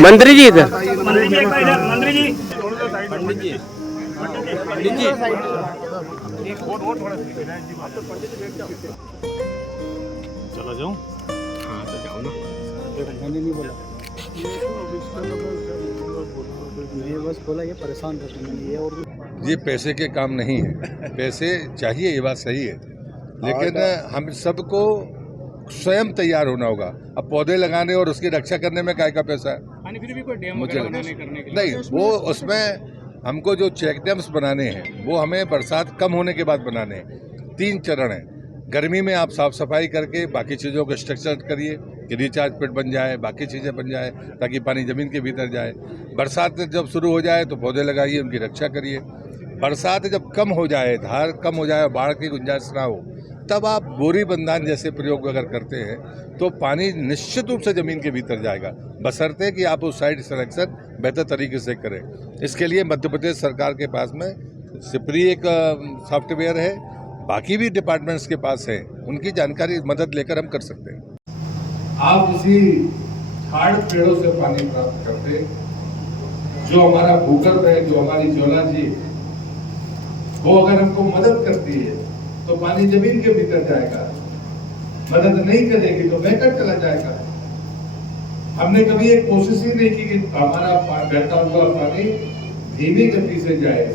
मंत्री जी इधर चला जाऊं? हाँ तो जाओ ना। मैंने नहीं बोला, ये बस बोला ये परेशान करते हैं ये। और ये पैसे के काम नहीं है, पैसे चाहिए, ये बात सही है, लेकिन हम सबको स्वयं तैयार होना होगा। अब पौधे लगाने और उसकी रक्षा करने में काय का पैसा है? फिर भी कोई डैम मुझे करने के लिए नहीं, वो उसमें हमको जो चेक डैम्स बनाने हैं वो हमें बरसात कम होने के बाद बनाने हैं। 3 चरण है। गर्मी में आप साफ सफाई करके बाकी चीज़ों को स्ट्रक्चर करिए कि रिचार्ज पिट बन जाए, बाकी चीज़ें बन जाए ताकि पानी ज़मीन के भीतर जाए। बरसात जब शुरू हो जाए तो पौधे लगाइए, उनकी रक्षा करिए। बरसात जब कम हो जाए, धार कम हो जाए, बाढ़ की गुंजाइश ना हो, तब आप बोरी बंधान जैसे प्रयोग अगर करते हैं तो पानी निश्चित रूप से ज़मीन के भीतर जाएगा, बशर्ते कि आप उस साइड सिलेक्शन बेहतर तरीके से करें। इसके लिए मध्य प्रदेश सरकार के पास में सिपरी एक सॉफ्टवेयर है, बाकी भी डिपार्टमेंट्स के पास है, उनकी जानकारी मदद लेकर हम कर सकते हैं। आप इसी हार्ड पेड़ों से पानी प्राप्त करते, जो हमारा भूगर्भ है, जो हमारी ज्वालाजी, वो अगर हमको मदद करती है तो पानी जमीन के भीतर जाएगा। मदद नहीं करेगी तो बहकर चला जाएगा। हमने कभी एक कोशिश ही नहीं की कि हमारा बहता हुआ पानी धीमी गति से जाए।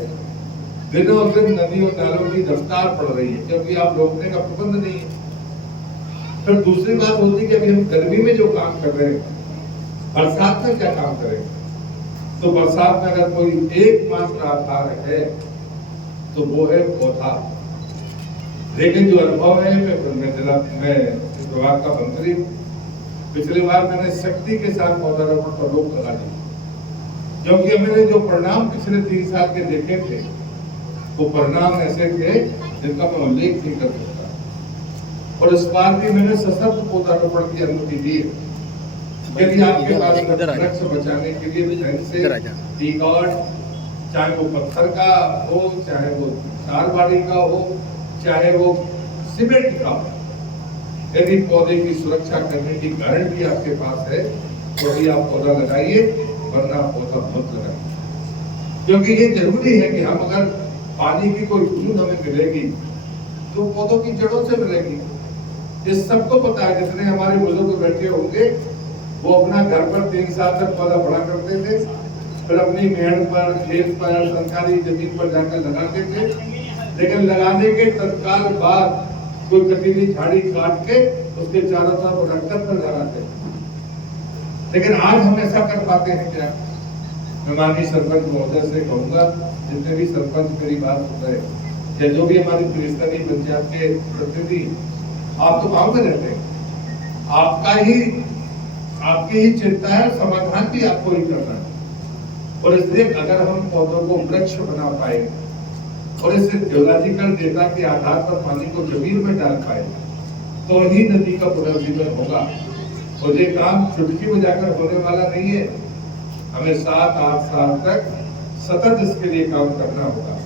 दिनों दिन नदियों नालों की रफ्तार बढ़ रही है क्योंकि आप रोकने का प्रबंध नहीं है। फिर दूसरी बात होती है कि अभी हम गर्मी में जो काम कर रहे हैं, बरसात में क्या काम करें? तो बरसात में अगर कोई एकमात्र आधार है तो वो है पौधा। लेकिन जो अनुभव है, मैं विभाग का मंत्री, पिछली बार मैंने सख्ती के साथ पौधारोपण पर रोक लगा दी, क्योंकि मैंने जो परिणाम पिछले 3 साल के देखे थे वो परिणाम ऐसे थे जिनका मैं उल्लेख नहीं कर सकता। और इस बार भी मैंने सशक्त पौधारोपण की अनुमति दी है। यदि आपके पास वृक्ष बचाने के लिए चाहे वो पत्थर का हो, चाहे वो चारबाड़ी का हो, चाहे वो सीमेंट का हो, यदि पौधे की सुरक्षा करने की गारंटी आपके पास है तो भी आप पौधा लगाइए, वरना पौधा मत लगाइए। क्योंकि ये जरूरी है कि हम अगर पानी की कोई बूंद हमें मिलेगी तो पौधों की जड़ों से मिलेगी। इस सबको पता है, जितने हमारे बुजुर्ग बैठे होंगे वो अपना घर पर 3 साल तक पौधा बड़ा करते थे, फिर अपनी मेहनत पर, खेत पर, सरकारी जमीन पर जाकर लगाते थे, लेकिन लगाने के तत्काल बाद कोई कटीली झाड़ी काट के उसके चारों तरफ रखकर पर लगाते। लेकिन आज हम ऐसा कर पाते हैं क्या? मैं माननीय सरपंच महोदय से कहूंगा, जितने भी सरपंच मेरी बात सुन रहे हैं या जो भी हमारी त्रिस्तरीय पंचायत के प्रतिनिधि, आप तो गाँव में रहते हैं, आपकी ही चिंता है, समाधान भी आपको ही करना है। और इसलिए अगर हम पौधों को वृक्ष बना पाए और इस जियोलॉजिकल डेटा के आधार पर पानी को जमीन में डाल पाए तो ही नदी का पुनर्जीवन होगा। और ये काम चुटकी बजाकर होने वाला नहीं है, हमें 7-8 साल तक सतत इसके लिए काम करना होगा।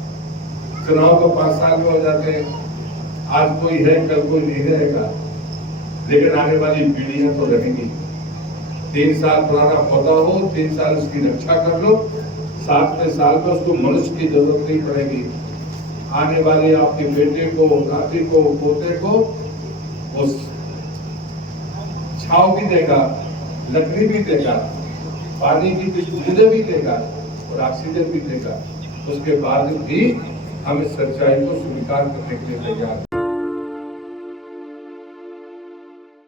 चुनाव तो 5 साल में हो जाते हैं, आज कोई है कल कोई नहीं रहेगा, लेकिन आने वाली पीढ़ियां तो रहेंगी। 3 साल पुराना पौधा हो, 3 साल उसकी रक्षा कर लो, 7वें साल में उसको मनुष्य की जरूरत नहीं पड़ेगी। आने वाले आपके बेटे को, नाती को, पोते को उस छाव भी देगा, लकड़ी भी देगा, पानी की बूंदें भी देगा और ऑक्सीजन भी देगा। उसके बाद भी हम इस सच्चाई को स्वीकार करने के लिए तैयार हैं।